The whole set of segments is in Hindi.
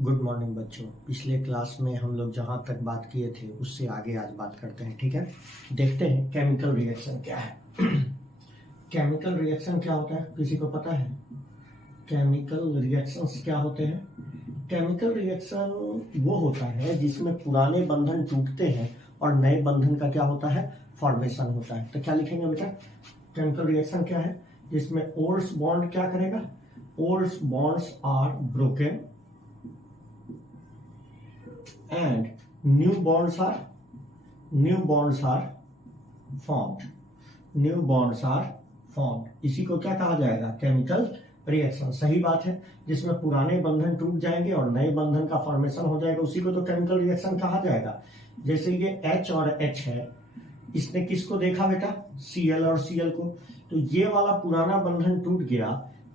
गुड मॉर्निंग बच्चों। पिछले क्लास में हम लोग जहाँ तक बात किए थे उससे आगे आज बात करते हैं। ठीक है, देखते हैं केमिकल रिएक्शन क्या है। केमिकल रिएक्शन क्या होता है, किसी को पता है? केमिकल रिएक्शंस क्या होते हैं? केमिकल रिएक्शन वो होता है जिसमें पुराने बंधन टूटते हैं और नए बंधन का क्या होता है, फॉर्मेशन होता है। तो क्या लिखेंगे बेटा? केमिकल रिएक्शन क्या है? जिसमें ओल्ड बॉन्ड क्या करेगा? Old bonds are broken and new bonds are formed. New bonds are formed. इसी को क्या कहा जाएगा? Chemical reaction. सही बात है, जिसमें पुराने बंधन टूट जाएंगे और नए बंधन का फॉर्मेशन हो जाएगा, उसी को तो केमिकल रिएक्शन कहा जाएगा। जैसे ये H और H है, इसने किसको देखा बेटा? Cl और Cl को। तो ये वाला पुराना बंधन टूट गया,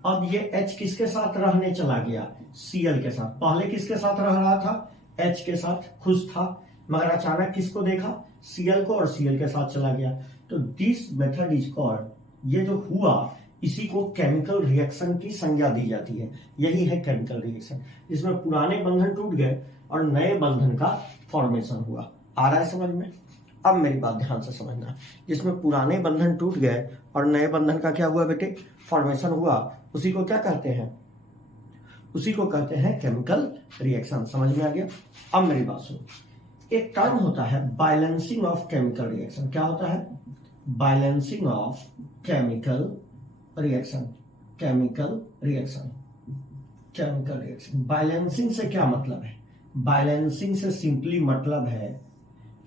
अब ये H किसके साथ रहने चला गया? Cl के साथ। पहले किसके साथ रह रहा था? H के साथ खुश था, मगर अचानक किसको देखा? Cl को, और Cl के साथ चला गया। तो दिस मेथड इज कॉल्ड, ये जो हुआ इसी को केमिकल रिएक्शन की संज्ञा दी जाती है। यही है केमिकल रिएक्शन, जिसमें पुराने बंधन टूट गए और नए बंधन का फॉर्मेशन हुआ। आ रहा है समझ में? अब मेरी बात ध्यान से समझना, जिसमें पुराने बंधन टूट गए और नए बंधन का क्या हुआ बेटे? फॉर्मेशन हुआ। उसी को क्या कहते हैं? उसी को कहते हैं केमिकल रिएक्शन। समझ में आ गया? अब मेरी बात सुनो, एक टर्म होता है बैलेंसिंग ऑफ केमिकल रिएक्शन। क्या होता है? Balancing of chemical reaction. Chemical reaction, chemical reaction. Balancing से क्या मतलब है? बैलेंसिंग से सिंपली मतलब है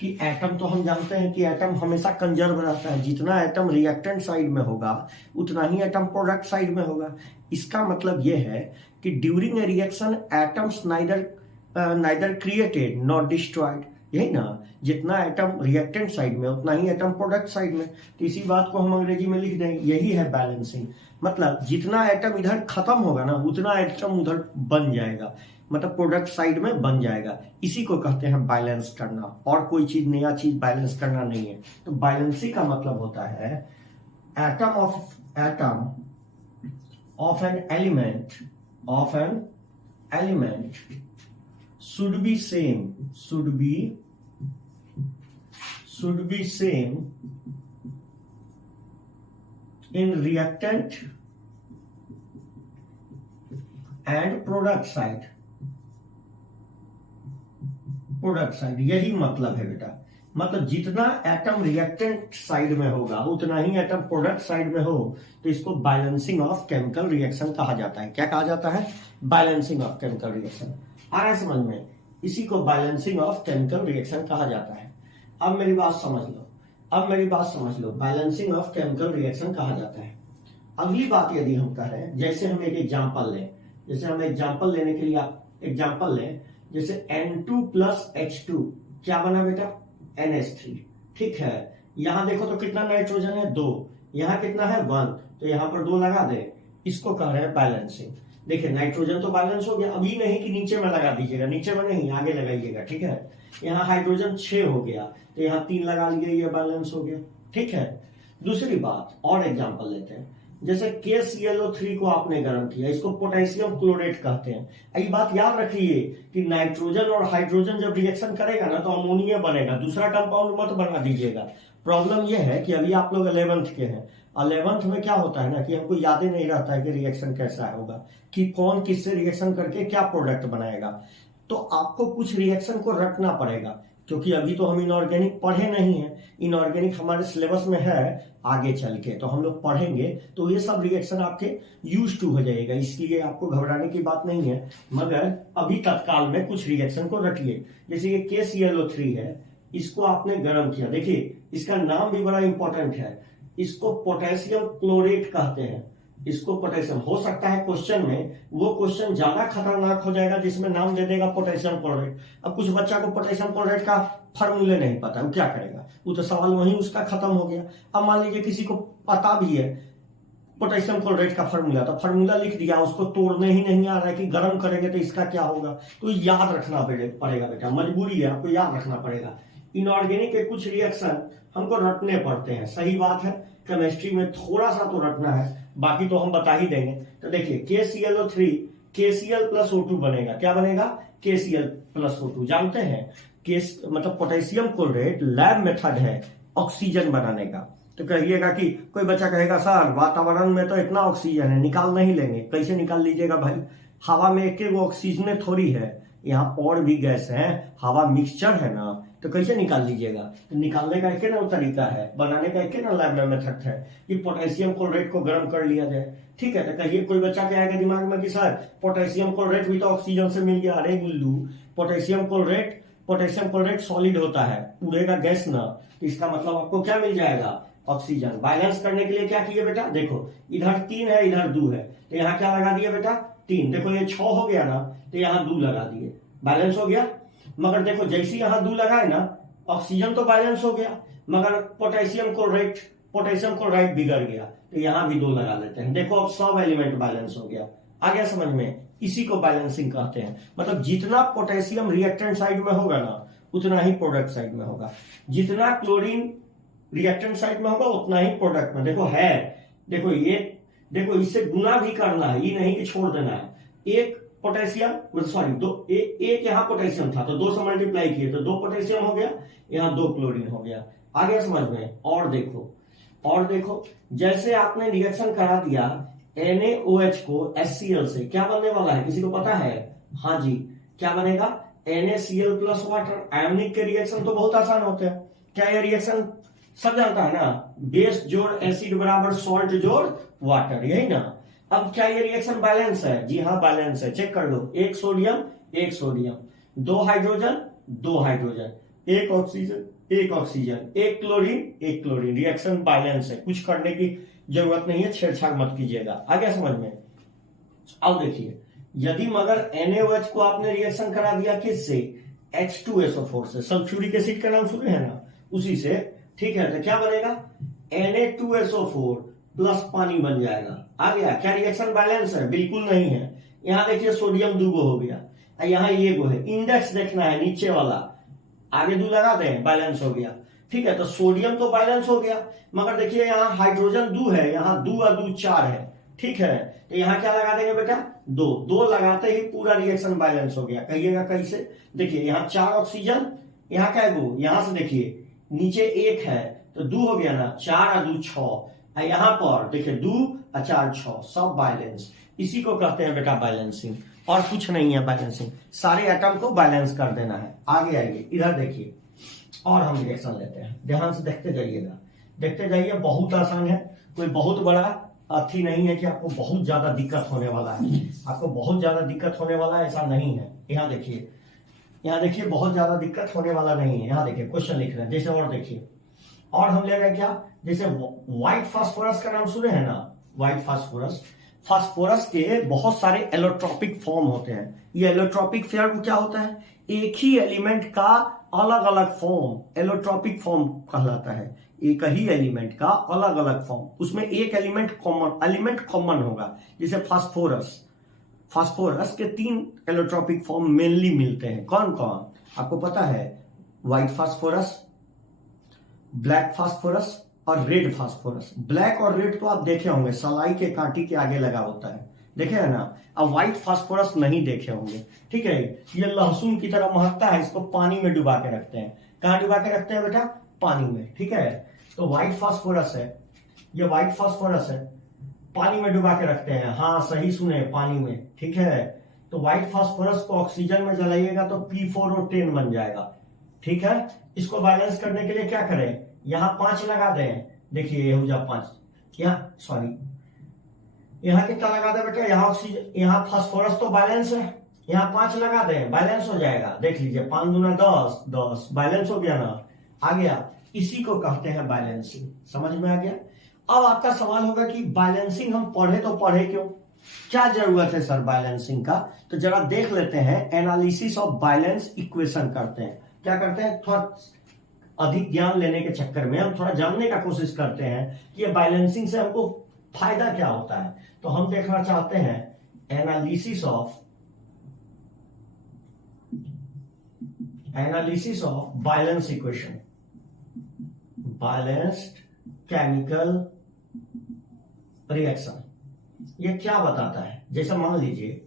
कि एटम, तो हम जानते हैं कि एटम हमेशा कंजर्व रहता है। जितना एटम रिएक्टेंट साइड में होगा उतना ही एटम प्रोडक्ट साइड में होगा। इसका मतलब यह है कि during a reaction atoms neither created not destroyed. यही ना, जितना एटम रिएक्टेंट साइड में उतना ही एटम प्रोडक्ट साइड में। तो इसी बात को हम अंग्रेजी में लिख देंगे, यही है बैलेंसिंग। मतलब जितना एटम इधर खत्म होगा ना उतना एटम उधर बन जाएगा, मतलब प्रोडक्ट साइड में बन जाएगा। इसी को कहते हैं बैलेंस करना, और कोई चीज नया चीज बैलेंस करना नहीं है। तो बैलेंसिंग का मतलब होता है atom of an element should be same in reactant and product side। यही मतलब है बेटा। मतलब जितना एटम रिएक्टेंट साइड में होगा उतना ही एटम प्रोडक्ट साइड में हो, तो इसको बैलेंसिंग ऑफ केमिकल रिएक्शन कहा जाता है। क्या कहा जाता है? Balancing of chemical reaction. आ रहा है समझ में? इसी को बैलेंसिंग ऑफ केमिकल रिएक्शन कहा जाता है। अब मेरी बात समझ लो, बैलेंसिंग ऑफ केमिकल रिएक्शन कहा जाता है। अगली बात यदि हम कह रहे हैं, जैसे हम एक एग्जांपल लें, लेने के लिए एग्जांपल लें, जैसे N2 प्लस H2 क्या बना बेटा? NH3। ठीक है, यहां देखो तो कितना नाइट्रोजन है? 2। यहां कितना है? 1। तो यहां पर 2 लगा दे। इसको कह रहे हैं बैलेंसिंग। देखिए नाइट्रोजन तो बैलेंस हो गया, अभी नहीं कि नीचे में लगा दीजिएगा, नीचे में नहीं, आगे लगाइएगा। ठीक है, यहाँ हाइड्रोजन 6 हो गया तो यहाँ 3 लगा लिए, ये बैलेंस हो गया। ठीक है, दूसरी बात और एग्जांपल लेते हैं। जैसे KClO3 को आपने गर्म किया, इसको पोटेशियम क्लोरेट कहते हैं। ये बात याद रखिए कि नाइट्रोजन और हाइड्रोजन जब रिएक्शन करेगा ना तो अमोनिया बनेगा, दूसरा कंपाउंड मत बना दीजिएगा। प्रॉब्लम यह है कि अभी आप लोग 11th के हैं, 11th में क्या होता है ना कि हमको याद ही नहीं रहता है कि रिएक्शन कैसा होगा, कि कौन किससे रिएक्शन करके क्या प्रोडक्ट बनाएगा। तो आपको कुछ रिएक्शन को रटना पड़ेगा, क्योंकि अभी तो हम इनऑर्गेनिक पढ़े नहीं है। इनऑर्गेनिक हमारे सिलेबस में है, आगे चल के तो हम लोग पढ़ेंगे, तो ये सब रिएक्शन आपके यूज टू हो जाएगा। इसलिए आपको घबराने की बात नहीं है, मगर अभी तत्काल में कुछ रिएक्शन को रटिए। जैसे ये KClO3 है, इसको आपने गर्म किया। देखिए इसका नाम भी बड़ा इंपॉर्टेंट है, इसको पोटेशियम क्लोरेट कहते हैं। इसको पोटेशियम, हो सकता है क्वेश्चन में वो क्वेश्चन ज्यादा खतरनाक हो जाएगा जिसमें नाम दे देगा पोटेशियम क्लोरेट। अब कुछ बच्चा को पोटेशियम क्लोरेट का फॉर्मूले नहीं पता, वो क्या करेगा? वो तो सवाल वहीं उसका खत्म हो गया। अब मान लीजिए किसी को पता भी है पोटेशियम क्लोरेट का फॉर्मूला, तो फॉर्मूला लिख दिया, उसको तोड़ने ही नहीं आ रहा है कि गर्म करेंगे तो इसका क्या होगा। तो याद रखना पड़ेगा बेटा, मजबूरी है, आपको याद रखना पड़ेगा। इनऑर्गेनिक के कुछ रिएक्शन हमको रटने पड़ते हैं, सही बात है। केमिस्ट्री में थोड़ा सा तो रटना है, बाकी तो हम बता ही देंगे। तो देखिए KClO3 KCl प्लस O2 बनेगा। क्या बनेगा? KCl plus O2। जानते हैं केस मतलब पोटेशियम क्लोरेट लैब मेथड है ऑक्सीजन बनाने का। तो कहिएगा कि कोई बच्चा कहेगा सर वातावरण में तो इतना ऑक्सीजन है, निकाल नहीं लेंगे। कैसे निकाल लीजिएगा भाई? हवा में एक वो ऑक्सीजन थोड़ी है, यहाँ और भी गैस है, हवा मिक्सचर है ना, तो कैसे निकाल लीजिएगा? तो निकालने का एक ना तरीका है, बनाने का एक ना लैब मेथड है कि पोटेशियम क्लोरेट को गर्म कर लिया जाए। ठीक है, तो कहिए कोई बच्चा क्या आएगा दिमाग में कि सर पोटेशियम क्लोरेट भी तो ऑक्सीजन से मिल गया। अरे गुल्लू, पोटेशियम क्लोरेट सॉलिड होता है, उड़ेगा गैस ना, तो इसका मतलब आपको क्या मिल जाएगा? ऑक्सीजन। बैलेंस करने के लिए क्या किए बेटा? देखो इधर 3 है, इधर 2 है, तो यहाँ क्या लगा दिए बेटा? 3। देखो ये 6 हो गया ना, तो यहाँ 2 लगा दिए, बैलेंस हो गया। मगर देखो जैसे यहाँ 2 लगाए ना, ऑक्सीजन तो बैलेंस हो गया, मगर पोटेशियम क्लोराइड बिगड़ गया, तो यहाँ भी 2 लगा लेते हैं। देखो अब सब एलिमेंट बैलेंस हो गया। आ गया समझ में? इसी को बैलेंसिंग कहते हैं। मतलब जितना पोटेशियम रिएक्टेंट साइड में होगा ना, उतना ही प्रोडक्ट साइड में होगा। जितना क्लोरीन रिएक्टेंट साइड में होगा उतना ही प्रोडक्ट में। देखो है, देखो ये, देखो इससे गुना भी करना है, ये नहीं कि छोड़ देना है। एक पोटेशियम सॉरी दो एक यहाँ पोटेशियम था तो 2 से मल्टीप्लाई किए तो 2 पोटेशियम हो गया, यहाँ 2 क्लोरीन हो गया। आ गया समझ में? और देखो जैसे आपने रिएक्शन करा दिया NaOH को HCl से, क्या बनने वाला है किसी को पता है? हाँ जी, क्या बनेगा? NaCl plus water. आयोनिक के रिएक्शन तो बहुत आसान होते हैं। क्या ये रिएक्शन सब जानता है ना? बेस जोड़ एसिड बराबर सॉल्ट जोड़ वाटर, यही ना? अब क्या ये रिएक्शन बैलेंस है? जी हाँ बैलेंस है। चेक कर लो, 1 sodium 2 hydrogen 2 hydrogen, 1 oxygen 1 chlorine. Reaction balance है, कुछ करने की जरूरत नहीं है, छेड़छाड़ मत कीजिएगा। आ गया समझ में? अब देखिए, यदि मगर NaOH को आपने रिएक्शन करा दिया किससे? H2SO4 से। सल्फ्यूरिक एसिड का नाम सुने हैं ना, उसी से। ठीक है, तो क्या बनेगा? Na2SO4 प्लस पानी बन जाएगा। आ गया? क्या रिएक्शन बैलेंस है? बिल्कुल नहीं है। यहां देखिए सोडियम 2 हो गया, यहाँ 1 है। इंडेक्स देखना है नीचे वाला, आगे 2 लगा दें, बैलेंस हो गया। ठीक है, तो सोडियम तो बैलेंस हो गया, मगर देखिए यहाँ हाइड्रोजन 2 है, यहाँ 2 और 2 4 है। ठीक है, तो यहाँ क्या लगा देंगे बेटा? 2 लगाते ही पूरा रिएक्शन बैलेंस हो गया। कहिएगा कैसे? देखिए यहाँ 4 ऑक्सीजन, यहाँ क्या है? 2। यहां से देखिए नीचे 1 है तो 2 हो गया ना, 4 और 2 6। यहाँ पर देखिए 2 और 4 6, सब बैलेंस। इसी को कहते हैं बेटा बैलेंसिंग, और कुछ नहीं है बैलेंसिंग। सारे एटम को बैलेंस कर देना है। आगे आइए, इधर देखिए, और हम रिएक्शन लेते हैं, ध्यान से देखते जाइएगा, देखते जाइए। बहुत आसान है, कोई बहुत बड़ा अथी नहीं है कि आपको बहुत ज्यादा दिक्कत होने वाला है। आपको बहुत ज्यादा दिक्कत होने वाला है ऐसा नहीं है। यहाँ देखिए बहुत ज्यादा दिक्कत होने वाला नहीं है। यहाँ देखिए क्वेश्चन लिख रहे हैं जैसे, और देखिए, और हम ले रहे हैं क्या? जैसे व्हाइट फास्फोरस का नाम सुने हैं ना? व्हाइट फास्फोरस के बहुत सारे एलोट्रोपिक फॉर्म होते हैं। ये एलोट्रोपिक फॉर्म क्या होता है? एक ही एलिमेंट का अलग अलग फॉर्म एलोट्रोपिक फॉर्म कहलाता है। एक ही एलिमेंट का अलग अलग फॉर्म, उसमें एक एलिमेंट कॉमन होगा। जैसे फास्फोरस के 3 एलोट्रोपिक फॉर्म मेनली मिलते हैं। कौन कौन आपको पता है? व्हाइट फास्फोरस, ब्लैक फास्फोरस और रेड फास्फोरस। ब्लैक और रेड तो आप देखे होंगे, सलाई के कांटी के आगे लगा होता है, देखे है ना? अब व्हाइट फास्फोरस नहीं देखे होंगे। ठीक है, ये लहसुन की तरह महकता है, इसको पानी में डुबा के रखते हैं। कहां डुबा के रखते हैं बेटा? पानी में। ठीक है, तो व्हाइट फास्फोरस है, ये व्हाइट फास्फोरस है, पानी में डुबा के रखते हैं। हाँ सही सुने, पानी में। ठीक है, तो व्हाइट फास्फोरस को ऑक्सीजन में जलाइएगा तो P4O10 बन जाएगा। ठीक है, इसको बैलेंस करने के लिए क्या करें? यहाँ 5 लगा दें। देखिए ये हो जा 5, यहाँ सॉरी यहाँ कितना लगा दे बेटा? यहाँ ऑक्सीजन, यहाँ फास्फोरस तो बैलेंस है, यहाँ 5 लगा दें, बैलेंस हो जाएगा। देख लीजिए 5 दूना 10, बैलेंस हो गया ना? आ गया। इसी को कहते हैं बैलेंसिंग। समझ में आ गया? अब आपका सवाल होगा कि बैलेंसिंग हम पढ़े तो पढ़े क्यों, क्या जरूरत है सर बैलेंसिंग का? तो जरा देख लेते हैं। एनालिसिस ऑफ बैलेंस इक्वेशन करते हैं। क्या करते हैं? थोड़ा अधिक ज्ञान लेने के चक्कर में हम थोड़ा जानने का कोशिश करते हैं कि ये बैलेंसिंग से हमको फायदा क्या होता है। तो हम देखना चाहते हैं analysis of balance equation, balanced chemical reaction. ये क्या बताता है? जैसे मान लीजिए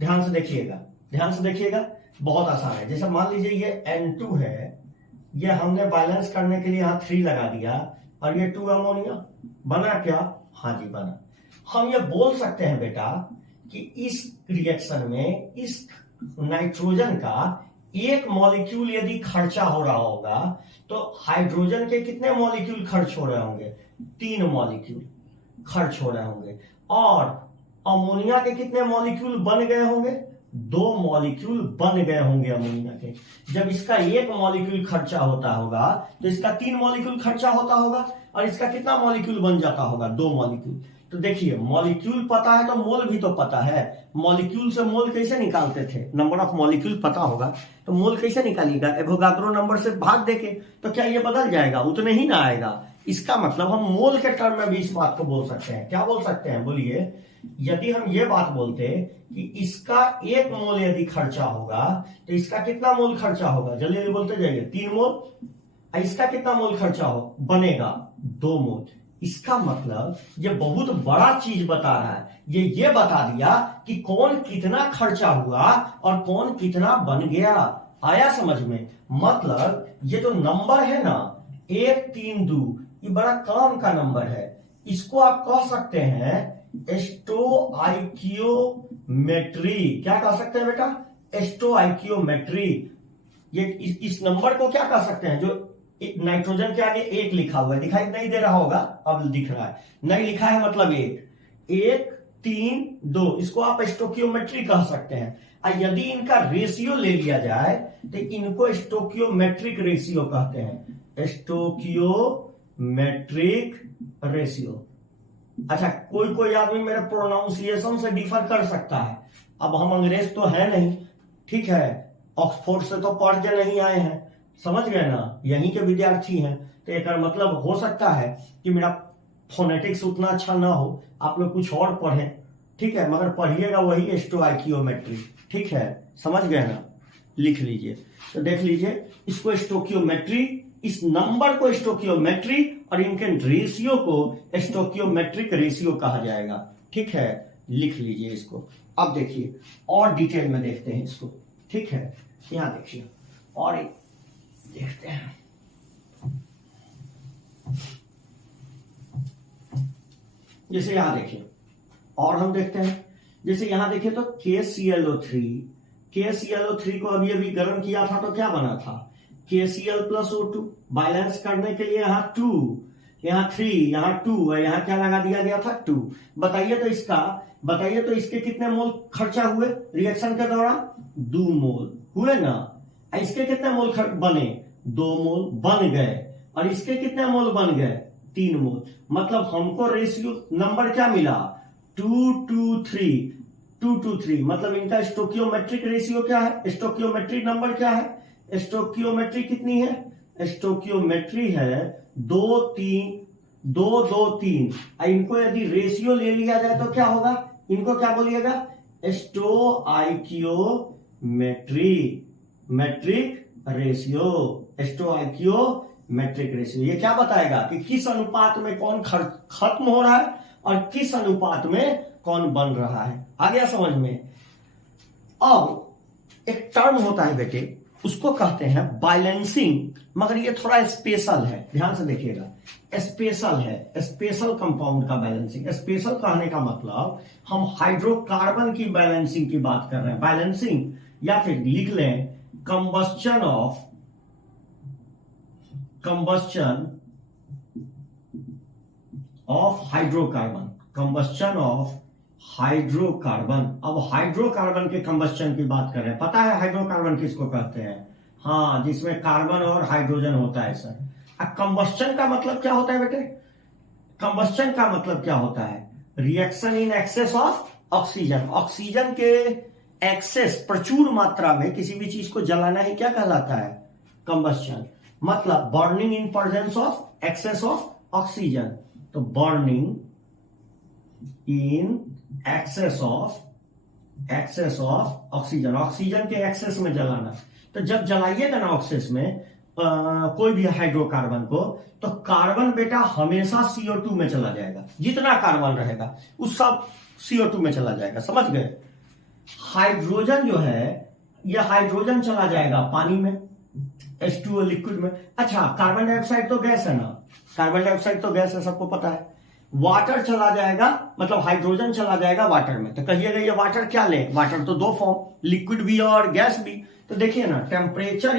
ध्यान से देखिएगा, ध्यान से देखिएगा, बहुत आसान है। जैसे मान लीजिए ये N2 है, ये हमने बैलेंस करने के लिए यहाँ 3 लगा दिया और ये 2 अमोनिया बना क्या? हाँ जी बना। हम ये बोल सकते हैं बेटा कि इस रिएक्शन में इस नाइट्रोजन का एक मॉलिक्यूल यदि खर्चा हो रहा होगा तो हाइड्रोजन के कितने मॉलिक्यूल खर्च हो रहे होंगे? 3 मॉलिक्यूल खर्च हो रहे होंगे। और अमोनिया के कितने मॉलिक्यूल बन गए होंगे? 2 मॉलिक्यूल बन गए होंगे अमोनिया के। जब इसका एक मॉलिक्यूल खर्चा होता होगा तो इसका 3 मॉलिक्यूल खर्चा होता होगा और इसका कितना मॉलिक्यूल बन जाता होगा? 2 मॉलिक्यूल। तो देखिए मॉलिक्यूल पता है तो मोल भी तो पता है। मॉलिक्यूल से मोल कैसे निकालते थे? नंबर ऑफ मॉलिक्यूल पता होगा तो मोल कैसे निकालिएगा? एवोगाड्रो नंबर से भाग देके। तो क्या ये बदल जाएगा? उतने ही ना आएगा। इसका मतलब हम मोल के टर्म में भी इस बात को बोल सकते हैं। क्या बोल सकते हैं? बोलिए। यदि हम ये बात बोलते कि इसका 1 मोल यदि खर्चा होगा तो इसका कितना मोल खर्चा होगा? जल्दी जल्दी बोलते जाइए। 3 मोल। इसका कितना मोल खर्चा हो बनेगा? 2 मोल। इसका मतलब ये बहुत बड़ा चीज बता रहा है। ये बता दिया कि कौन कितना खर्चा हुआ और कौन कितना बन गया। आया समझ में? मतलब ये जो नंबर है ना 1 3 2, ये बड़ा काम का नंबर है। इसको आप कह सकते हैं स्टोआइकियोमेट्री। क्या कह सकते हैं बेटा? स्टोआइकियोमेट्री। ये इस नंबर को क्या कह सकते हैं? जो नाइट्रोजन के आगे 1 लिखा हुआ है, दिखाई नहीं दे रहा होगा, अब दिख रहा है। नहीं लिखा है मतलब 1 3 2, इसको आप स्टोकियोमेट्री कह सकते हैं। और यदि इनका रेशियो ले लिया जाए तो इनको स्टोकियोमेट्रिक रेशियो कहते हैं। स्टोकियोमेट्रिक रेशियो। अच्छा, कोई आदमी मेरे प्रोनाउंसिएशन से डिफर कर सकता है। अब हम अंग्रेज तो है नहीं, ठीक है, ऑक्सफोर्ड से तो पढ़ के नहीं आए हैं, समझ गए ना, यहीं के विद्यार्थी हैं। तो एक मतलब हो सकता है कि मेरा फोनेटिक्स उतना अच्छा ना हो, आप लोग कुछ और पढ़ें, ठीक है, मगर पढ़िएगा वही स्टोआइकियोमेट्री, ठीक है, समझ गए ना? लिख लीजिए। तो देख लीजिए, इसको स्टोकियोमेट्री, इस नंबर को स्टोकियोमेट्री और इनके रेशियो को स्टोकियोमेट्रिक रेशियो कहा जाएगा, ठीक है, लिख लीजिए इसको। अब देखिए और डिटेल में देखते हैं इसको, ठीक है। यहां देखिए और एक देखते हैं। जैसे यहां देखिए और हम देखते हैं, जैसे यहां देखिए तो KClO3 को अभी गर्म किया था तो क्या बना था? KCl plus O2। बैलेंस करने के लिए यहाँ 2, यहाँ 3, यहाँ 2 और यहाँ क्या लगा दिया गया था? 2। बताइए तो इसके कितने मोल खर्चा हुए रिएक्शन के दौरान? 2 मोल हुए ना। इसके कितने मोल बने? 2 मोल बन गए। और इसके कितने मोल बन गए? 3 मोल। मतलब हमको रेशियो नंबर क्या मिला? 2 2 3, 2 2 3। मतलब इनका स्टोकियोमेट्रिक रेशियो क्या है? स्टोकियोमेट्रिक नंबर क्या है? स्टोकियोमेट्री कितनी है? स्टोकियोमेट्री है 2 3 2 2 3। इनको यदि रेशियो ले लिया जाए तो क्या होगा? इनको क्या बोलिएगा? Metric ratio. स्टोआइकियोमेट्रिक रेशियो ये क्या बताएगा कि किस अनुपात में कौन खत्म हो रहा है और किस अनुपात में कौन बन रहा है। आ गया समझ में? अब एक टर्म होता है बेटे, उसको कहते हैं बैलेंसिंग, मगर ये थोड़ा स्पेशल है, ध्यान से देखिएगा। स्पेशल है, स्पेशल कंपाउंड का बैलेंसिंग। स्पेशल कहने का मतलब हम हाइड्रोकार्बन की बैलेंसिंग की बात कर रहे हैं। बैलेंसिंग या फिर लिख लें combustion of hydrocarbon. Combustion of hydrocarbon. अब हाइड्रोकार्बन के कंबस्चन की बात कर रहे हैं। पता है हाइड्रोकार्बन किसको कहते हैं? हाँ, जिसमें कार्बन और हाइड्रोजन होता है सर। अब कंबस्चन का मतलब क्या होता है बेटे? कंबस्चन का मतलब क्या होता है? Reaction in excess of oxygen. Oxygen के एक्सेस, प्रचुर मात्रा में किसी भी चीज को जलाना ही क्या कहलाता है? कंबस्चन। मतलब burning in presence of excess of oxygen. तो burning in excess of oxygen, oxygen के एक्सेस में जलाना। तो जब जलाइएगा ना ऑक्सेस में कोई भी हाइड्रोकार्बन को, तो कार्बन बेटा हमेशा CO2 में चला जाएगा। जितना कार्बन रहेगा उस सब CO2 में चला जाएगा, समझ गए? हाइड्रोजन जो है, यह हाइड्रोजन चला जाएगा पानी में, H2O लिक्विड में। अच्छा, कार्बन डाइऑक्साइड तो गैस है ना, कार्बन डाइऑक्साइड तो गैस है, सबको पता है। वाटर चला जाएगा, मतलब हाइड्रोजन चला जाएगा वाटर में। तो कहिएगा ये वाटर क्या ले, वाटर तो दो फॉर्म, लिक्विड भी और गैस भी। तो देखिए ना, टेम्परेचर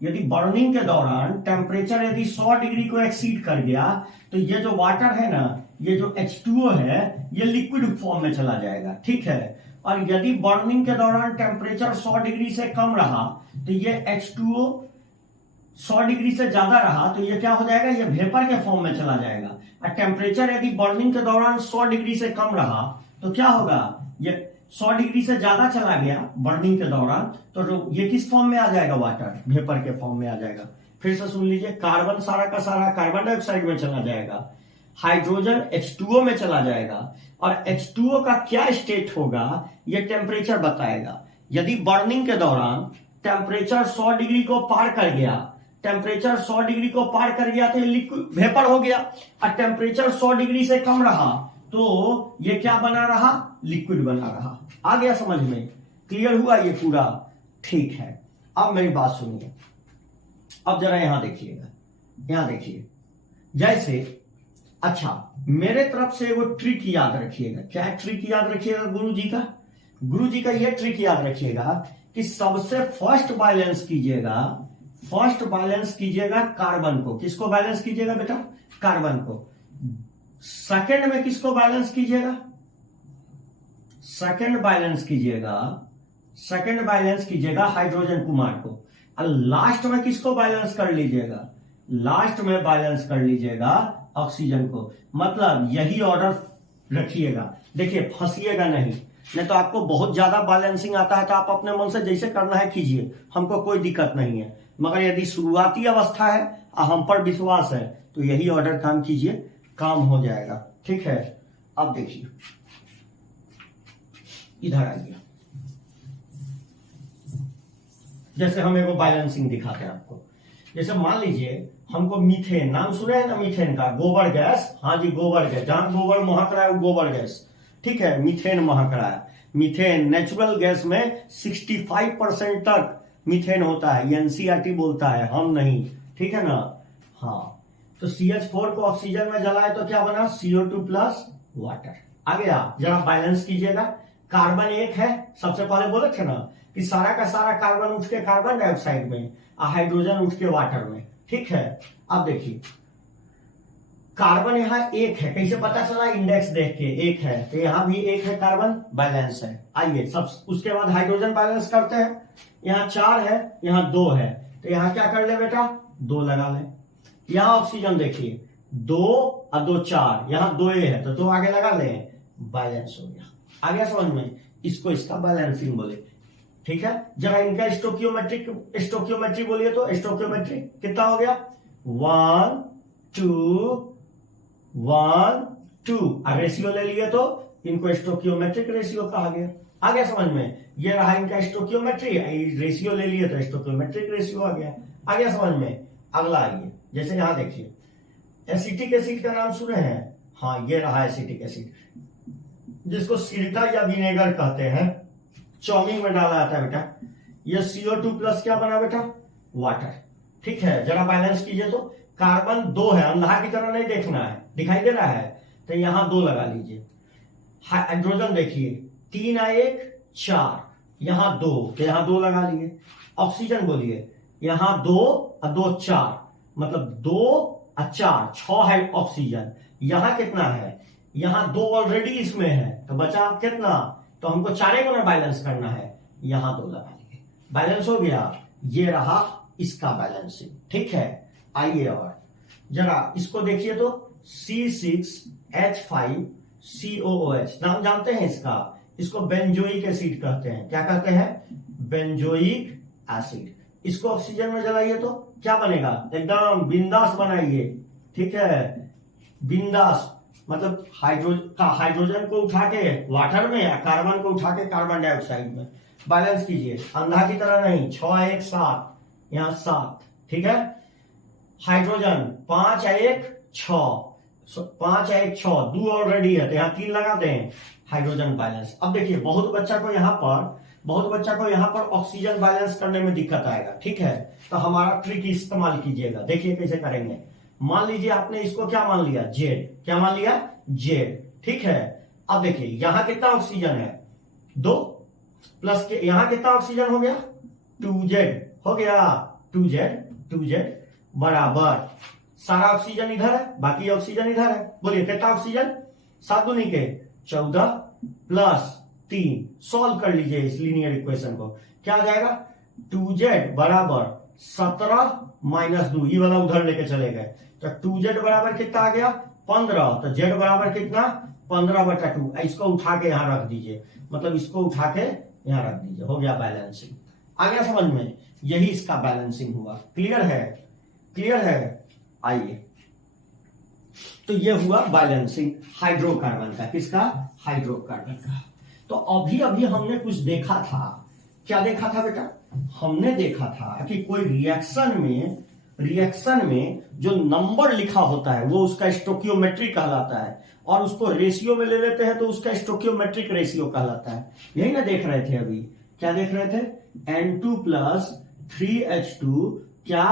यदि बर्निंग के दौरान टेम्परेचर यदि 100 डिग्री को एक्सीड कर गया, तो ये जो वाटर है ना, ये जो H2O है, ये लिक्विड फॉर्म में चला जाएगा, ठीक है। और यदि बर्निंग के दौरान टेम्परेचर 100 डिग्री से कम रहा, तो ये H2O 100 डिग्री से ज्यादा रहा, तो ये क्या हो जाएगा, ये वेपर के फॉर्म में चला जाएगा। और टेम्परेचर यदि बर्निंग के दौरान 100 डिग्री से कम रहा, तो क्या होगा, ये 100 डिग्री से ज्यादा चला गया बर्निंग के दौरान, तो ये किस फॉर्म में आ जाएगा, वाटर, वेपर के फॉर्म में आ जाएगा। फिर से सुन लीजिए, कार्बन सारा का सारा कार्बन डाइऑक्साइड में चला जाएगा, हाइड्रोजन H2O में चला जाएगा, और H2O का क्या स्टेट होगा, ये टेम्परेचर बताएगा। यदि बर्निंग के दौरान टेम्परेचर 100 डिग्री को पार कर गया, टेम्परेचर 100 डिग्री को पार कर गया, तो ये लिक्विड वेपर हो गया। और टेम्परेचर 100 डिग्री से कम रहा, तो ये क्या बना रहा, लिक्विड बना रहा। आ गया समझ में, क्लियर हुआ ये पूरा, ठीक है। अब मेरी बात सुनिए, अब जरा यहां देखिएगा, यहां देखिए, जैसे, अच्छा, मेरे तरफ से वो ट्रिक याद रखिएगा। क्या ट्रिक याद रखिएगा गुरुजी का? गुरुजी का ये ट्रिक याद रखिएगा कि सबसे फर्स्ट बैलेंस कीजिएगा, फर्स्ट बैलेंस कीजिएगा कार्बन को। किसको बैलेंस कीजिएगा बेटा? कार्बन को। सेकंड में किसको बैलेंस कीजिएगा? सेकंड बैलेंस कीजिएगा, सेकंड बैलेंस कीजिएगा हाइड्रोजन कुमार को। और लास्ट में किसको बैलेंस कर लीजिएगा? लास्ट में बैलेंस कर लीजिएगा ऑक्सीजन को। मतलब यही ऑर्डर रखिएगा, देखिए फंसिएगा नहीं तो आपको बहुत ज्यादा बैलेंसिंग आता है तो आप अपने मन से जैसे करना है कीजिए, हमको कोई दिक्कत नहीं है। मगर यदि शुरुआती अवस्था है और हम पर विश्वास है तो यही ऑर्डर काम कीजिए, काम हो जाएगा, ठीक है। अब देखिए, इधर आइए, जैसे हम एगो बैलेंसिंग दिखाते हैं आपको। जैसे मान लीजिए हमको मीथेन, नाम सुने हैं ना मीथेन का, गोबर गैस, हाँ जी गोबर गैस, जहां गोबर महक रहा है वो गोबर गैस, ठीक है, मीथेन महक रहा है। मीथेन नेचुरल गैस में 65% तक मीथेन होता है, ये एनसीईआरटी बोलता है, हम नहीं, ठीक है ना। हाँ, तो CH4 को ऑक्सीजन में जलाए तो क्या बना? CO2 plus water. आ गया, जरा बैलेंस कीजिएगा। कार्बन एक है, सबसे पहले बोले थे ना कि सारा का सारा कार्बन उठ के कार्बन डाइऑक्साइड में, हाइड्रोजन उठ के वाटर में, ठीक है। अब देखिए, कार्बन यहाँ एक है, कैसे पता चला? इंडेक्स देख के एक है, तो यहां भी एक है, कार्बन बैलेंस है। आइए सब, उसके बाद हाइड्रोजन बैलेंस करते हैं। यहाँ 4 है, यहाँ 2 है, तो यहाँ क्या कर ले बेटा? 2 लगा ले। यहाँ ऑक्सीजन देखिए, 2 और 2 4, यहाँ 2 है तो 2 आगे लगा ले, बैलेंस हो गया। आ गया समझ में? इसको इसका बैलेंसिंग बोले, ठीक है। जरा इनका स्टोकियोमेट्री बोलिए तो, स्टोकियोमेट्री कितना हो गया? 1 2 1 2। रेशियो ले लिए तो इनको स्टोकियोमेट्रिक रेशियो कहा गया। आ गया समझ में? ये रहा इनका स्टोकियोमेट्री, रेशियो ले लिए तो स्टोकियोमेट्रिक रेशियो आ गया। आ गया समझ में? अगला आइए, जैसे यहां देखिए, एसिटिक एसिड का नाम सुने हैं? हाँ, ये रहा एसिटिक एसिड, जिसको सिरका या विनेगर कहते हैं, चाउमीन में डाला जाता है बेटा। ये CO2 प्लस क्या बना बेटा? वाटर, ठीक है। जरा बैलेंस कीजिए तो, कार्बन 2 है, अंधा की तरह नहीं देखना है, दिखाई दे रहा है, तो यहां 2 लगा लीजिए। हाइड्रोजन देखिए, 3 और 1 4, यहां 2, तो यहां 2 लगा लिए। ऑक्सीजन बोलिए, यहां 2 और 2 4, मतलब 2 और 4 6 है ऑक्सीजन। यहां कितना है? यहां 2 ऑलरेडी इसमें है, तो बचा कितना? तो हमको 4 को ना बैलेंस करना है, यहां 2 लगा लिए, बैलेंस हो गया। ये रहा इसका बैलेंसिंग, ठीक है। आइए और जरा इसको देखिए तो, C6H5COOH, नाम जानते हैं इसका? इसको बेंजोइक एसिड कहते हैं। क्या कहते हैं? Benzoic acid. इसको ऑक्सीजन में जलाइए तो क्या बनेगा? एकदम बिंदास बनाइए, ठीक है, बिंदास। मतलब हाइड्रोजन को उठा के वाटर में या कार्बन को उठा के कार्बन डाइऑक्साइड में। बैलेंस कीजिए, अंधा की तरह नहीं। 6 1 7, यहां 7, ठीक है। हाइड्रोजन 5 1 6, 5 1 6, 2 ऑलरेडी है तो यहां 3 लगाते हैं, हाइड्रोजन बैलेंस। अब देखिए बहुत बच्चा को यहाँ पर ऑक्सीजन बैलेंस करने में दिक्कत आएगा, ठीक है, तो हमारा ट्रिक इस्तेमाल कीजिएगा। देखिए कैसे करेंगे। मान लीजिए आपने इसको क्या मान लिया, जेड, क्या मान लिया, जेड, ठीक है। अब देखिए यहां कितना ऑक्सीजन है, 2 प्लस के यहां कितना ऑक्सीजन हो गया, 2z हो गया, 2z बराबर सारा ऑक्सीजन इधर है, बाकी ऑक्सीजन इधर है। बोलिए कितना ऑक्सीजन, 7 दूनी के 14 प्लस 3, सॉल्व कर लीजिए इस लीनियर इक्वेशन को, क्या आ जाएगा, 2z बराबर 17 माइनस 2, ये वाला उधर लेके चले गए, तो 2z बराबर कितना आ गया, 15, तो z बराबर कितना, 15/2। इसको उठा के यहां रख दीजिए, मतलब इसको उठा के यहां रख दीजिए, हो गया बैलेंसिंग। आ गया समझ में, यही इसका बैलेंसिंग हुआ। क्लियर है, क्लियर है। आइए, तो ये हुआ बैलेंसिंग हाइड्रोकार्बन का, किसका, हाइड्रोकार्बन का। तो अभी अभी हमने कुछ देखा था, क्या देखा था बेटा, हमने देखा था कि कोई रिएक्शन में जो नंबर लिखा होता है वो उसका स्टोकियोमेट्री कहलाता है, और उसको रेशियो में ले लेते हैं तो उसका स्टोकियोमेट्रिक रेशियो कहलाता है। यही ना देख रहे थे अभी, क्या देख रहे थे, N2 प्लस 3H2 क्या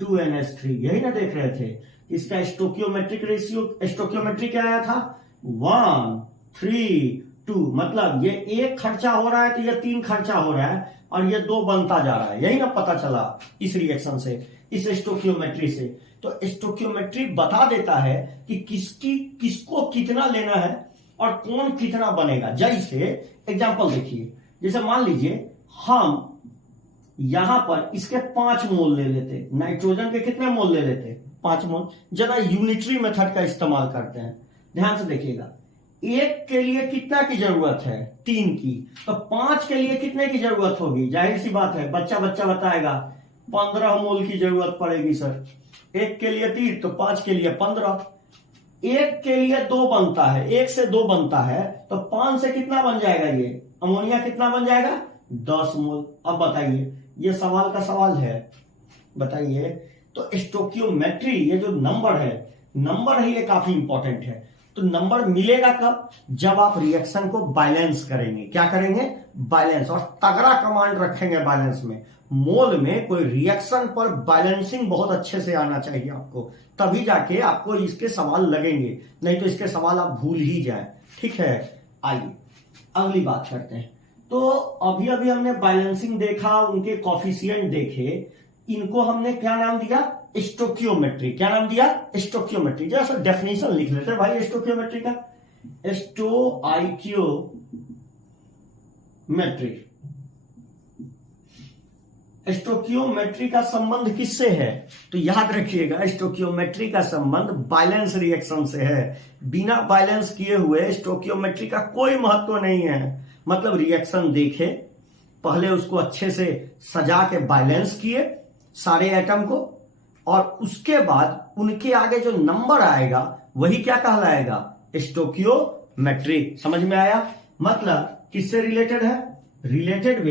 2NH3, यही ना देख रहे थे। इसका स्टोकियोमेट्रिक रेशियो, स्टोकियोमेट्री क्या आया था, 1 3 2, मतलब ये 1 खर्चा हो रहा है तो ये 3 खर्चा हो रहा है, और ये 2 बनता जा रहा है। यही ना पता चला इस रिएक्शन से, इस स्टोकियोमेट्री से। तो स्टोकियोमेट्री बता देता है कि किसको कितना लेना है और कौन कितना बनेगा। जैसे एग्जांपल देखिए, जैसे मान लीजिए हम यहां पर इसके 5 मोल ले लेते, नाइट्रोजन के कितने मोल ले लेते, 5 मोल। जरा यूनिटरी मेथड का इस्तेमाल करते हैं, ध्यान से देखिएगा। 1 के लिए कितना की जरूरत है, 3 की, तो 5 के लिए कितने की जरूरत होगी, जाहिर सी बात है, बच्चा बताएगा 15 मोल की जरूरत पड़ेगी सर। 1 के लिए 3 तो 5 के लिए 15। 1 के लिए 2 बनता है, 1 से 2 बनता है, तो 5 से कितना बन जाएगा, ये अमोनिया कितना बन जाएगा, 10 मोल। अब बताइए, ये सवाल का सवाल है, बताइए। तो स्टोकियोमेट्री, ये जो नंबर है ये काफी इंपॉर्टेंट है। तो नंबर मिलेगा कब, जब आप रिएक्शन को बैलेंस करेंगे। क्या करेंगे, बैलेंस, और तगड़ा कमांड रखेंगे बैलेंस में। मोल में कोई रिएक्शन पर बैलेंसिंग बहुत अच्छे से आना चाहिए आपको, तभी जाके आपको इसके सवाल लगेंगे, नहीं तो इसके सवाल आप भूल ही जाए, ठीक है। आइए अगली बात करते हैं। तो अभी अभी हमने बैलेंसिंग देखा, उनके कॉफिशिएंट देखे, इनको हमने क्या नाम दिया, स्टोकियोमेट्री। क्या नाम दिया, स्टोकियोमेट्री। जैसा डेफिनेशन लिख लेते हैं भाई स्टोकियोमेट्री का, स्टोकियोमेट्री का संबंध किससे है, तो याद रखिएगा, स्टोकियोमेट्री का संबंध बैलेंस रिएक्शन से है। बिना बैलेंस किए हुए स्टोकियोमेट्री का कोई महत्व नहीं है। मतलब रिएक्शन देखे, पहले उसको अच्छे से सजा के बैलेंस किए सारे एटम को, और उसके बाद उनके आगे जो नंबर आएगा वही क्या कहलाएगा, स्टोकियोमेट्री। समझ में आया, मतलब किससे रिलेटेड है, रिलेटेड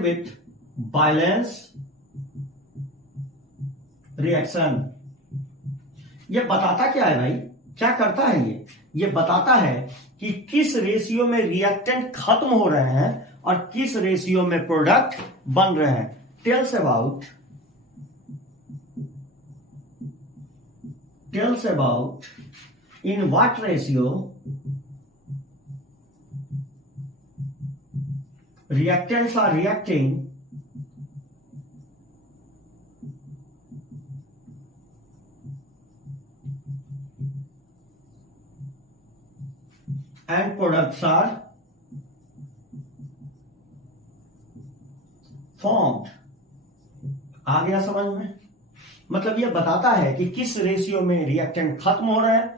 विथ बैलेंस रिएक्शन। ये बताता क्या है भाई, क्या करता है ये बताता है कि किस रेशियो में रिएक्टेंट खत्म हो रहे हैं और किस रेशियो में प्रोडक्ट बन रहे हैं। Tells about in what ratio reactants are reacting and products are formed। आ गया समझ में, मतलब ये बताता है कि किस रेशियो में रिएक्टेंट खत्म हो रहे हैं,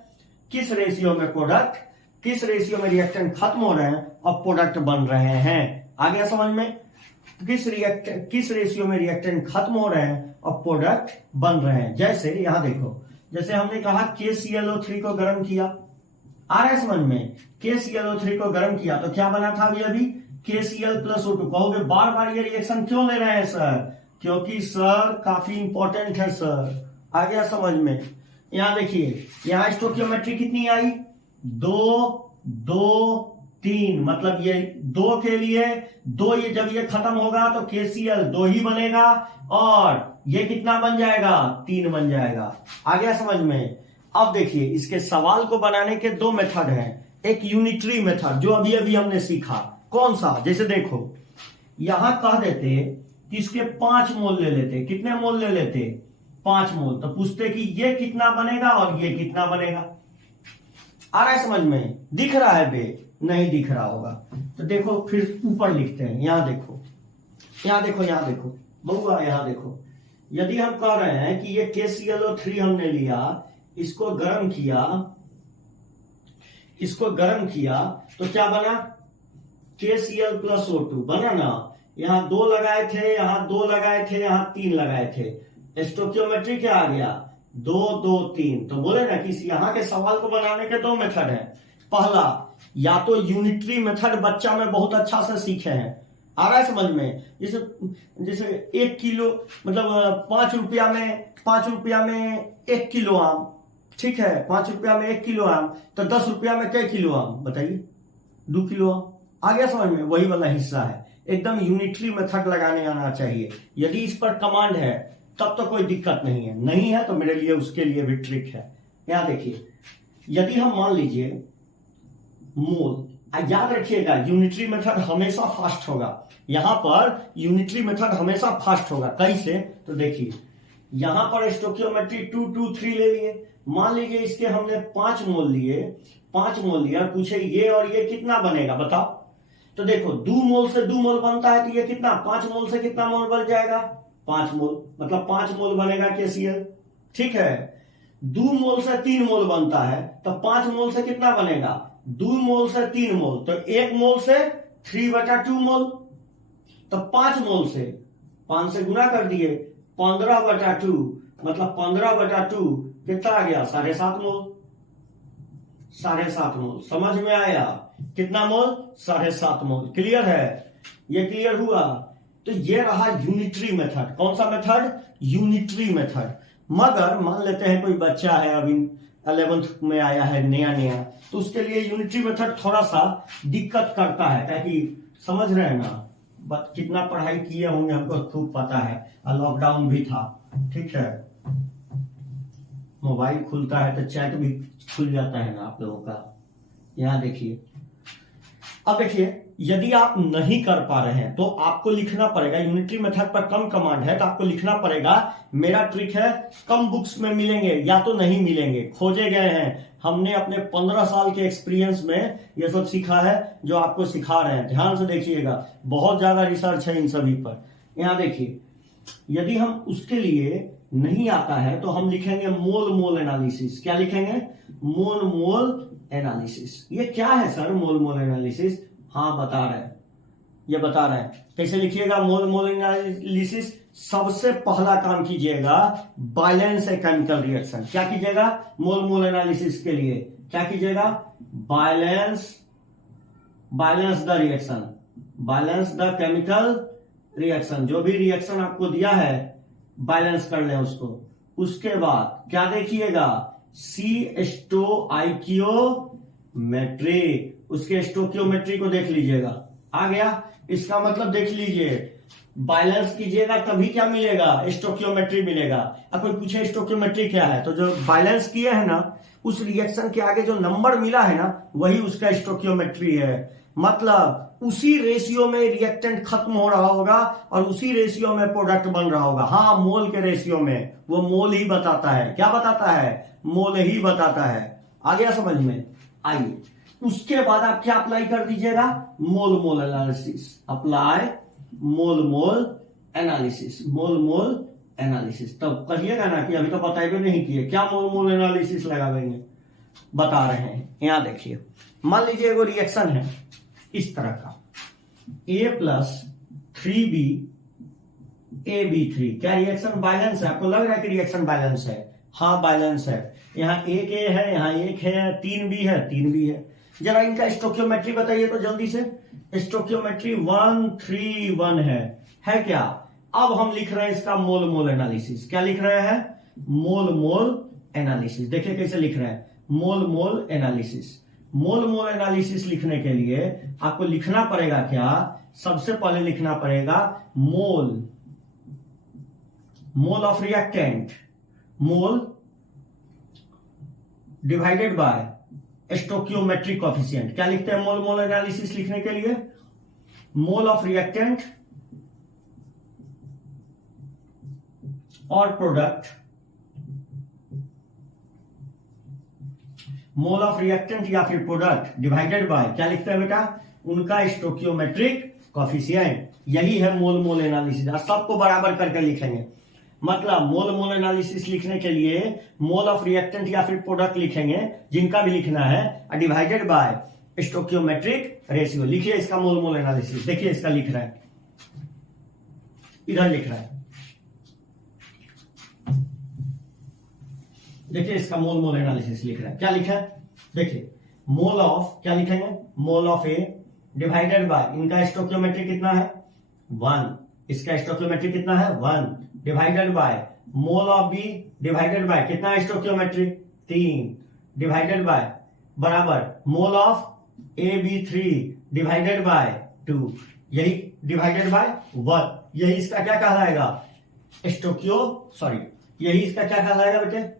किस रेशियो में प्रोडक्ट, किस रेशियो में रिएक्टेंट खत्म हो रहे हैं और प्रोडक्ट बन रहे हैं। आ गया समझ में, किस रेशियो में रिएक्टेंट खत्म हो रहे हैं और प्रोडक्ट बन रहे हैं। जैसे यहां देखो, जैसे हमने कहा KClO3 को गर्म किया, आ रहा है समझ में, KClO3 को गर्म किया तो क्या बना था अभी KCl+O2। कहोगे बार बार ये रिएक्शन क्यों ले रहे हैं सर, क्योंकि सर काफी इंपॉर्टेंट है सर। आ गया समझ में, यहां देखिए, यहां स्टोकियोमेट्री कितनी आई, 2 2 3, मतलब ये 2 के लिए 2, ये जब ये खत्म होगा तो KCl 2 ही बनेगा, और ये कितना बन जाएगा, 3 बन जाएगा। आ गया समझ में। अब देखिए, इसके सवाल को बनाने के 2 मेथड हैं। एक यूनिटरी मेथड जो अभी अभी हमने सीखा, कौन सा, जैसे देखो यहां कह देते कि इसके 5 मोल ले लेते, कितने मोल ले लेते, 5 मोल, तो पूछते कि ये कितना बनेगा और ये कितना बनेगा। आ रहा है समझ में, दिख रहा है बे, नहीं दिख रहा होगा तो देखो फिर ऊपर लिखते हैं। यहां देखो, यहां देखो, यहां देखो बहुआ, यहां देखो, यदि हम कह रहे हैं कि ये KClO3 हमने लिया, इसको गर्म किया, इसको गर्म किया, तो क्या बना, KCl + O2 बना ना। यहां 2 लगाए थे, यहां 2 लगाए थे, यहां 3 लगाए थे, स्टोकियोमेट्री क्या आ गया, 2 2 3। तो बोले ना कि यहां के सवाल को बनाने के 2 मेथड हैं। पहला, या तो यूनिटरी मेथड बच्चा में बहुत अच्छा से सीखे हैं, आ रहा है समझ में, जैसे 1 किलो, मतलब 5 रुपया में 1 किलो आम, ठीक है, 5 रुपया में 1 किलो आम, तो 10 रुपया में कै किलो आम, बताइए, 2 किलो आम। आ गया समझ में, वही वाला हिस्सा है। एकदम यूनिटरी मेथड लगाने आना चाहिए। यदि इस पर कमांड है तब तो कोई दिक्कत नहीं है, नहीं है तो मेरे लिए उसके लिए भी ट्रिक है। यहां देखिए, यदि हम मान लीजिए मोल, याद रखिएगा यूनिटरी मेथड हमेशा फास्ट होगा, यहां पर यूनिटरी मेथड हमेशा फास्ट होगा। कैसे, तो देखिए यहां पर स्टोकियोमेट्री 2 2 3 ले लिए, मान लीजिए इसके हमने 5 मोल लिए, 5 मोल लिया, पूछे ये और ये कितना बनेगा बताओ। तो देखो 2 मोल से 2 मोल बनता है, तो ये कितना, 5 मोल से कितना मोल बन जाएगा, 5 मोल, मतलब 5 मोल बनेगा KCl, ठीक है। 2 मोल से 3 मोल बनता है, तो 5 मोल से कितना बनेगा, 2 मोल से 3 मोल, तो 1 मोल से 3/2 मोल, तो 5 मोल से 5 से गुना कर दिए, 15/2, मतलब 15/2 कितना आ गया, 7.5 मोल, 7.5 मोल। समझ में आया, कितना मोल, 7.5 मोल। क्लियर है, ये क्लियर हुआ। तो ये रहा यूनिटरी मेथड। कौन सा मेथड, यूनिटरी मेथड। मगर मान लेते हैं कोई बच्चा है अभी 11th में आया है नया, तो उसके लिए यूनिटरी मेथड थोड़ा सा दिक्कत करता है, ताकि समझ रहे हैं ना, कितना पढ़ाई किए होंगे हमको खूब पता है, लॉकडाउन भी था, ठीक है, मोबाइल खुलता है तो चैट भी खुल जाता है ना आप लोगों का। यहां देखिए, अब देखिए, यदि आप नहीं कर पा रहे हैं तो आपको लिखना पड़ेगा, यूनिटरी मेथड पर कम कमांड है तो आपको लिखना पड़ेगा। मेरा ट्रिक है, कम बुक्स में मिलेंगे या तो नहीं मिलेंगे, खोजे गए हैं, हमने अपने 15 साल के एक्सपीरियंस में ये सब सीखा है जो आपको सिखा रहे हैं। ध्यान से देखिएगा, बहुत ज्यादा रिसर्च है इन सभी पर। यहां देखिए, यदि हम उसके लिए नहीं आता है तो हम लिखेंगे मोल मोल एनालिसिस। क्या लिखेंगे, मोल मोल एनालिसिस। ये क्या है सर मोल मोल एनालिसिस, हाँ बता रहे हैं, ये बता रहे हैं। कैसे लिखिएगा मोल मोल एनालिसिस, सबसे पहला काम कीजिएगा बैलेंस ए केमिकल रिएक्शन। क्या कीजिएगा, मोल मोल एनालिसिस के लिए क्या कीजिएगा, balance the reaction, balance the chemical reaction. जो भी रिएक्शन आपको दिया है बैलेंस कर लें उसको। उसके बाद क्या देखिएगा, स्टोइकियोमेट्री, उसके स्टोकियोमेट्री को देख लीजिएगा। आ गया, इसका मतलब देख लीजिए, बैलेंस कीजिएगा तभी क्या मिलेगा, स्टोकियोमेट्री मिलेगा। अब कोई पूछे स्टोकियोमेट्री क्या है, तो जो बैलेंस किए है ना, उस रिएक्शन के आगे जो नंबर मिला है ना, वही उसका स्टोकियोमेट्री है। मतलब उसी रेशियो में रिएक्टेंट खत्म हो रहा होगा और उसी रेशियो में प्रोडक्ट बन रहा होगा। हाँ, मोल के रेशियो में, वो मोल ही बताता है। क्या बताता है, मोल ही बताता है। आ गया समझ में। आइए, उसके बाद आप क्या अप्लाई कर दीजिएगा, मोल मोल एनालिसिस। अप्लाई मोल मोल एनालिसिस, मोल मोल एनालिसिस। तब कहिएगा ना कि अभी तो बताइए नहीं किए, क्या मोल मोल एनालिसिस लगाएंगे, बता रहे हैं। यहां देखिए, मान लीजिए एगो रिएक्शन है इस तरह का, A+3B AB3। क्या रिएक्शन बैलेंस है, आपको लग रहा है कि रिएक्शन बैलेंस है, हाँ बैलेंस है। यहाँ एक A है, यहाँ एक है, 3B है, 3B है। जरा इनका स्टोकियोमेट्री बताइए तो जल्दी से। स्टोकियोमेट्री 131 है क्या। अब हम लिख रहे हैं इसका मोल मोल एनालिसिस। क्या लिख रहे हैं, मोल मोल एनालिसिस। देखिए कैसे लिख रहे हैं, मोल मोल एनालिसिस। मोल मोल एनालिसिस लिखने के लिए आपको लिखना पड़ेगा क्या, सबसे पहले लिखना पड़ेगा mole, mole of reactant, mole divided by stoichiometric coefficient. क्या लिखते हैं मोल मोल एनालिसिस लिखने के लिए, मोल ऑफ रिएक्टेंट और प्रोडक्ट, मोल ऑफ रिएक्टेंट या फिर प्रोडक्ट डिवाइडेड बाय, क्या लिखते हैं बेटा, उनका स्टोकियोमेट्रिक कोफिशिएंट। यही है मोल मोल एनालिसिस। सबको बराबर करके लिखेंगे, मतलब मोल मोल एनालिसिस लिखने के लिए मोल ऑफ रिएक्टेंट या फिर प्रोडक्ट लिखेंगे, जिनका भी लिखना है, डिवाइडेड बाय स्टोकियोमेट्रिक रेशियो। लिखिए इसका मोल मोल एनालिसिस। देखिए इसका लिख रहा है, इधर लिख रहा है, देखिए इसका मोल मोल एनालिसिस लिख रहा है। क्या लिखा है, देखिए मोल ऑफ, क्या लिखेंगे, mole of A divided by, इनका स्टोकियोमेट्रिक कितना है 1, इसका स्टोकियोमेट्रिक कितना है 1, divided by mole of B divided by कितना है स्टोकियोमेट्रिक 3, डिवाइडेड बाय बराबर mole of AB3 divided by 2, यही डिवाइडेड बाय 1। यही इसका क्या कहलाएगा, यही इसका क्या कहलाएगा बेटे,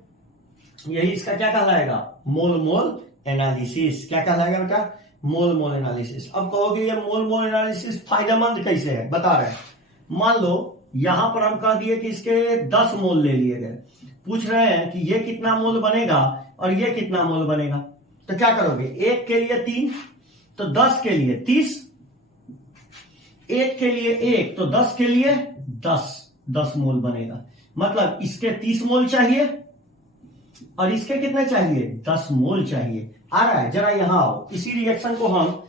यही इसका क्या कहलाएगा, मोल मोल एनालिसिस। क्या कहलाएगा बेटा, मोल मोल एनालिसिस। अब कहोगे ये मोल मोल एनालिसिस फायदेमंद कैसे है, बता रहे हैं। मान लो यहां पर हम कह दिए कि इसके 10 मोल ले लिए गए, पूछ रहे हैं कि ये कितना मोल बनेगा और ये कितना मोल बनेगा, तो क्या करोगे, 1 के लिए 3 तो 10 के लिए 30, 1 के लिए 1 तो 10 के लिए 10 मोल बनेगा। मतलब इसके 30 मोल चाहिए और इसके कितने चाहिए, 10 मोल चाहिए। आ रहा है, जरा यहां आओ। इसी रिएक्शन को हम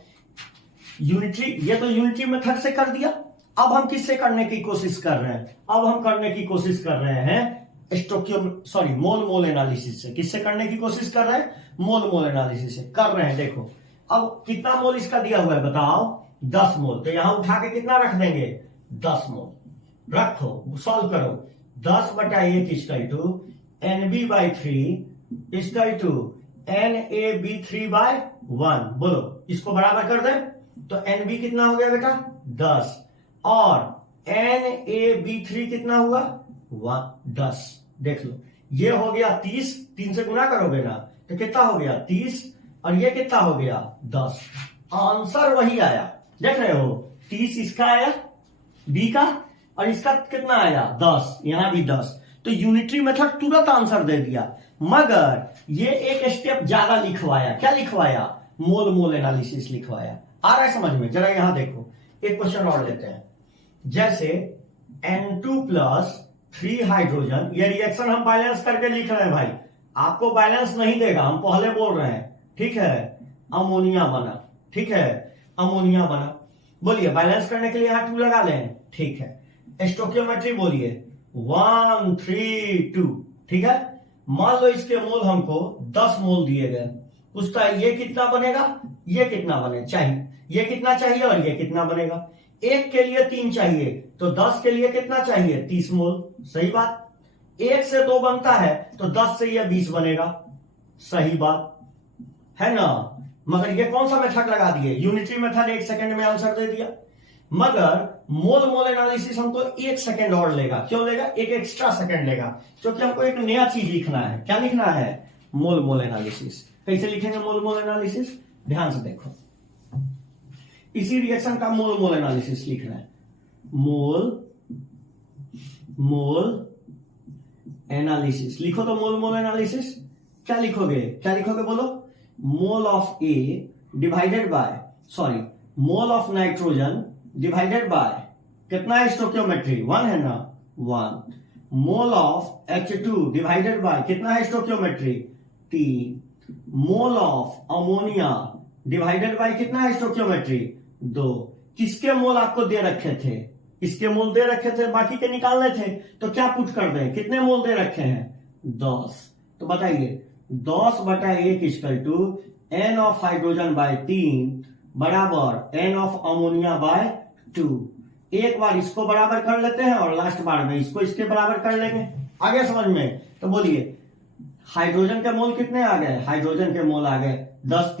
यूनिटरी, ये तो यूनिटरी मेथड से कर दिया, अब हम किससे करने की कोशिश कर रहे हैं, अब हम करने की कोशिश कर रहे हैं मोल मोल एनालिसिस से। किससे करने की कोशिश कर रहे हैं, मोल मोल एनालिसिस से कर रहे हैं। देखो अब कितना मोल इसका दिया हुआ है बताओ, 10 मोल। तो यहां उठा के कितना रख देंगे, 10 मोल रखो, सॉल्व करो। 10/1 equal to NB/3 equal to NAB3/1। बोलो इसको बराबर कर दे तो NB कितना हो गया बेटा 10 और NAB3 कितना हुआ 10। देख लो ये हो गया 30, 3 से गुना करोगे ना तो कितना हो गया 30 और ये कितना हो गया 10। आंसर वही आया, देख रहे हो 30 इसका आया बी का और इसका कितना आया 10, यहां भी 10। तो यूनिटरी मेथड तुरंत आंसर दे दिया, मगर ये एक स्टेप ज्यादा लिखवाया। क्या लिखवाया, मोल मोल एनालिसिस लिखवाया। आ रहा है समझ में, जरा यहां देखो एक क्वेश्चन और लेते हैं। जैसे N2+3 हाइड्रोजन, ये रिएक्शन हम बैलेंस करके लिख रहे हैं भाई, आपको बैलेंस नहीं देगा, हम पहले बोल रहे हैं, ठीक है। अमोनिया बना, ठीक है, अमोनिया बना। बोलिए बैलेंस करने के लिए यहां 2 लगा लें, ठीक है। स्टोकियोमेट्री बोलिए 1 3 2, ठीक है। मान लो इसके मोल हमको 10 मोल दिए गए, पूछता है ये कितना बनेगा, ये कितना बने चाहिए, ये कितना चाहिए और ये कितना बनेगा। 1 के लिए 3 चाहिए तो 10 के लिए कितना चाहिए 30 मोल, सही बात। 1 से 2 बनता है तो 10 से ये 20 बनेगा, सही बात है ना। मगर ये कौन सा मेथड लगा दिए, यूनिटरी मेथड, 1 सेकंड में आंसर दे दिया। मगर मोल मोल एनालिसिस हमको 1 सेकंड और लेगा। क्यों लेगा, एक एक्स्ट्रा सेकंड लेगा, क्योंकि हमको एक नया चीज लिखना है। क्या लिखना है, मोल मोल एनालिसिस। कैसे लिखेंगे मोल मोल एनालिसिस, ध्यान से देखो। इसी रिएक्शन का मोल मोल एनालिसिस लिखना है, मोल मोल एनालिसिस लिखो। तो मोल मोल एनालिसिस क्या लिखोगे, क्या लिखोगे बोलो, mole of A divided by mole of nitrogen divided by कितना है स्टोकियोमेट्री 1 है ना 1, mole of H2 divided by कितना है stoichiometry 3, mole of ammonia divided by कितना है स्टोकियोमेट्री 2। किसके मोल आपको दे रखे थे, इसके मोल दे रखे थे, बाकी के निकालने थे, तो क्या पुट कर दें, कितने मोल दे रखे हैं 10। तो बताइए 10/1 equal to N of hydrogen by 3 बराबर N ऑफ अमोनिया बाय 2। एक बार इसको बराबर कर लेते हैं और लास्ट बार में इसको इसके बराबर कर लेंगे। आ गया समझ में। तो बोलिए हाइड्रोजन के मोल कितने आ गए? हाइड्रोजन के मोल आ गए 10 ×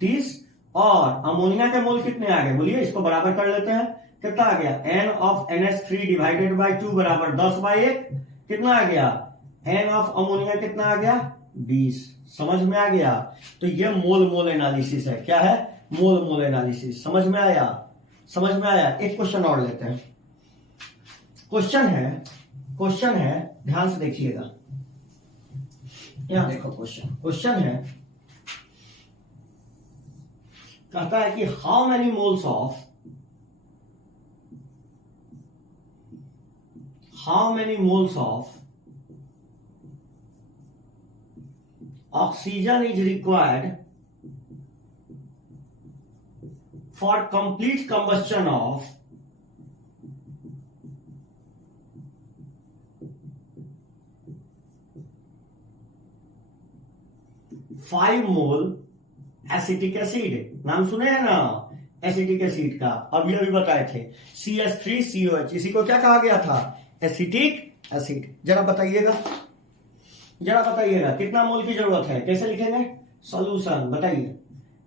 30 और अमोनिया के मोल कितने आ गए? बोलिए, इसको बराबर कर लेते हैं। कितना आ गया? n of NH3 divided by 2 बराबर 10/1। कितना आ गया? n ऑफ अमोनिया कितना आ गया? 20। समझ में आ गया? तो ये मोल मोल एनालिसिस है। क्या है? मोल मोल एनालिसिस। समझ में आया? समझ में आया? एक क्वेश्चन और लेते हैं। क्वेश्चन है, ध्यान से देखिएगा। यहां देखो, क्वेश्चन है, कहता है कि how many moles of oxygen is required for complete combustion of 5 mole acetic acid. नाम सुने हैं ना एसिटिक एसिड का? अभी बताए थे CH3COH। इसी को क्या कहा गया था? Acetic acid. जरा बताइएगा कितना मोल की जरूरत है? कैसे लिखेंगे? सॉल्यूशन बताइए,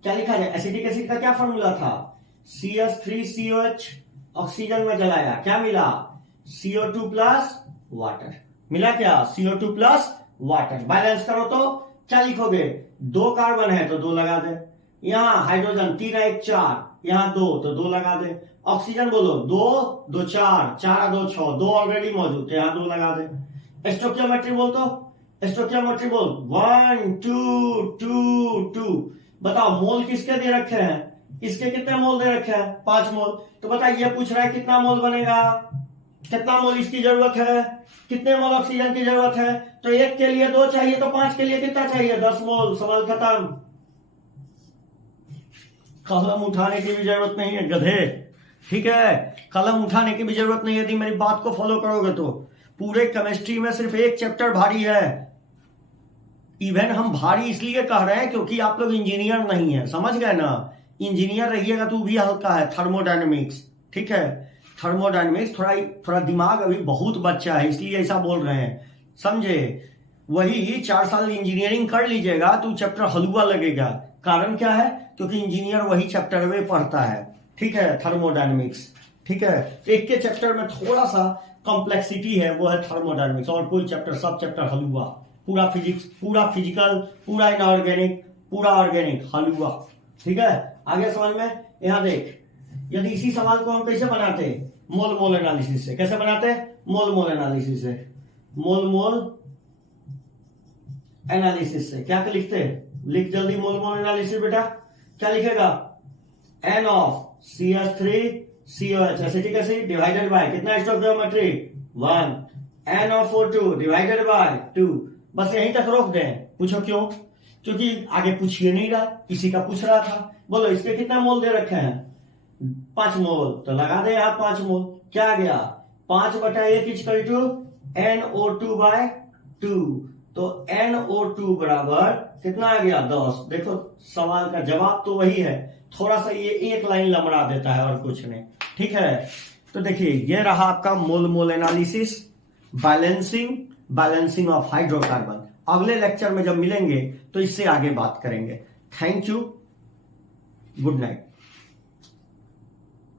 क्या लिखा जाए? एसिटिक एसिड का क्या फॉर्मूला था? CH3COH ऑक्सीजन में जलाया, क्या मिला? CO2 प्लस वाटर मिला। क्या? CO2 plus water. बैलेंस करो तो क्या लिखोगे? 2 कार्बन है तो 2 लगा दे। यहां हाइड्रोजन 3 1 4, यहां 2 तो 2 लगा दे। ऑक्सीजन बोलो 2 2 4 4 2 6, 2 ऑलरेडी मौजूद है, यहां 2 लगा दे। स्टोकियोमेट्री बोल तो 1 2 2 2। बताओ मोल किसके दे रखे हैं? इसके कितने मोल दे रखे हैं? 5 मोल। तो बताइए, पूछ रहा है कितना मोल बनेगा, कितना मोल इसकी जरूरत है, कितने मोल ऑक्सीजन की जरूरत है? तो 1 के लिए 2 चाहिए, तो 5 के लिए कितना चाहिए? 10 मोल। सवाल खत्म। कलम उठाने की भी जरूरत नहीं है गधे, ठीक है? कलम उठाने की भी जरूरत नहीं है। यदि मेरी बात को फॉलो करोगे तो पूरे केमिस्ट्री में सिर्फ एक चैप्टर भारी है। इवन हम भारी इसलिए कह रहे हैं क्योंकि आप लोग इंजीनियर नहीं है, समझ गए ना? इंजीनियर रहिएगा तो भी हल्का है। थर्मोडायनेमिक्स, ठीक है? थर्मोडायनेमिक्स थोड़ा दिमाग अभी बहुत बच्चा है, इसलिए ऐसा बोल रहे हैं, समझे? वही 4 साल इंजीनियरिंग कर लीजिएगा तो चैप्टर हलवा लगेगा। कारण क्या है? क्योंकि इंजीनियर वही चैप्टर में पढ़ता है, ठीक है? थर्मोडायनेमिक्स, ठीक है? एक के चैप्टर में थोड़ा सा कॉम्प्लेक्सिटी है, वो है थर्मोडायनेमिक्स। और कोई चैप्टर, सब चैप्टर हलवा। पूरा फिजिक्स, पूरा फिजिकल, पूरा इनऑर्गेनिक, पूरा ऑर्गेनिक, हलवा, ठीक है? आगे समझ में? यहां देख, यदि इसी सवाल को हम कैसे बनाते? मोल मोल एनालिसिस से। कैसे बनाते? मोल मोल एनालिसिस से। मोल मोल एनालिसिस से क्या लिखते? लिख जल्दी मोल मोल एनालिसिस बेटा। क्या लिखेगा? N of CH3COH acetic acid divided by कितना? Stoichiometry 1। N of O2 divided by 2। बस यहीं तक रोक दें। पूछो क्यों? क्योंकि आगे पूछिए नहीं रहा, इसी का पूछ रहा था। बोलो इसके कितना मोल दे रखे हैं? 5 मोल। तो लगा दे यहां 5 मोल। क्या आ गया? 5/1 इक्वल टू NO2/2। तो NO2 बराबर कितना आ गया? 10। देखो सवाल का जवाब तो वही है, थोड़ा सा ये एक लाइन लमड़ा देता है और कुछ नहीं, ठीक है? तो देखिए, ये रहा आपका मोल mole analysis, balancing of hydrocarbon. अगले लेक्चर में जब मिलेंगे तो इससे आगे बात करेंगे। Thank you, good night.